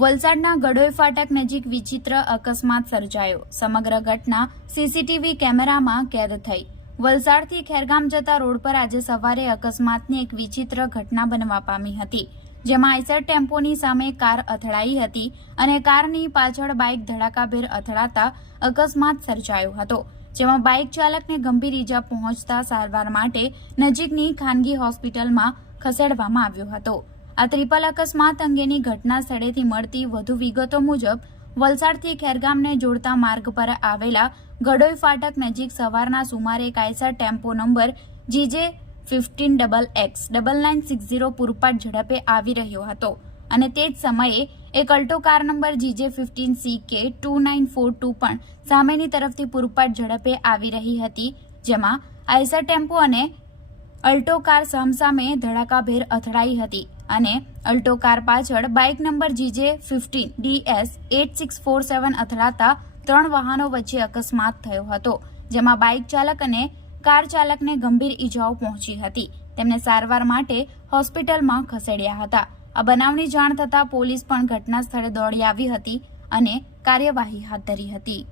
વલસાડના ગડોઈ ફાટક નજીક વિચિત્ર અકસ્માત સર્જાયો. સમગ્ર ઘટના સીસીટીવી કેમેરામાં કેદ થઈ. વલસાડથી ખેરગામ જતા રોડ પર આજે સવારે અકસ્માતની એક વિચિત્ર ઘટના બનવા પામી હતી, જેમાં આઈસર ટેમ્પોની સામે કાર અથડાઈ હતી અને કારની પાછળ બાઇક ધડાકાભેર અથડાતા અકસ્માત સર્જાયો હતો, જેમાં બાઇક ચાલકને ગંભીર ઈજા પહોંચતા સારવાર માટે નજીકની ખાનગી હોસ્પિટલમાં ખસેડવામાં આવ્યો હતો. આ ત્રિપલ અકસ્માત અંગેની ઘટના સ્થળેથી મળતી વધુ વિગતો મુજબ, વલસાડથી ખેરગામને જોડતા માર્ગ પર આવેલા ગડોઈ ફાટક નજીક સવારના સુમારે Eicher tempo number GJ fifteen double X double nine six zero પૂરપાટ ઝડપે આવી રહ્યો હતો અને તે જ સમયે એક Alto car number GJ fifteen C K two nine four two પણ સામેની તરફથી પૂરપાટ ઝડપે આવી રહી હતી, જેમાં આયસર ટેમ્પો અને અલ્ટો કાર સામસામે ધડાકાભેર અથડાઈ હતી અને અલ્ટો કાર પાછળ bike number GJ fifteen DS eight six four seven અથડાતા ત્રણ વાહનો વચ્ચે અકસ્માત થયો હતો, જેમાં બાઇક ચાલક અને કાર ચાલકને ગંભીર ઈજાઓ પહોંચી હતી. તેમને સારવાર માટે હોસ્પિટલમાં ખસેડ્યા હતા. આ બનાવની જાણ થતાં પોલીસ પણ ઘટના સ્થળે દોડી આવી હતી અને કાર્યવાહી હાથ ધરી હતી.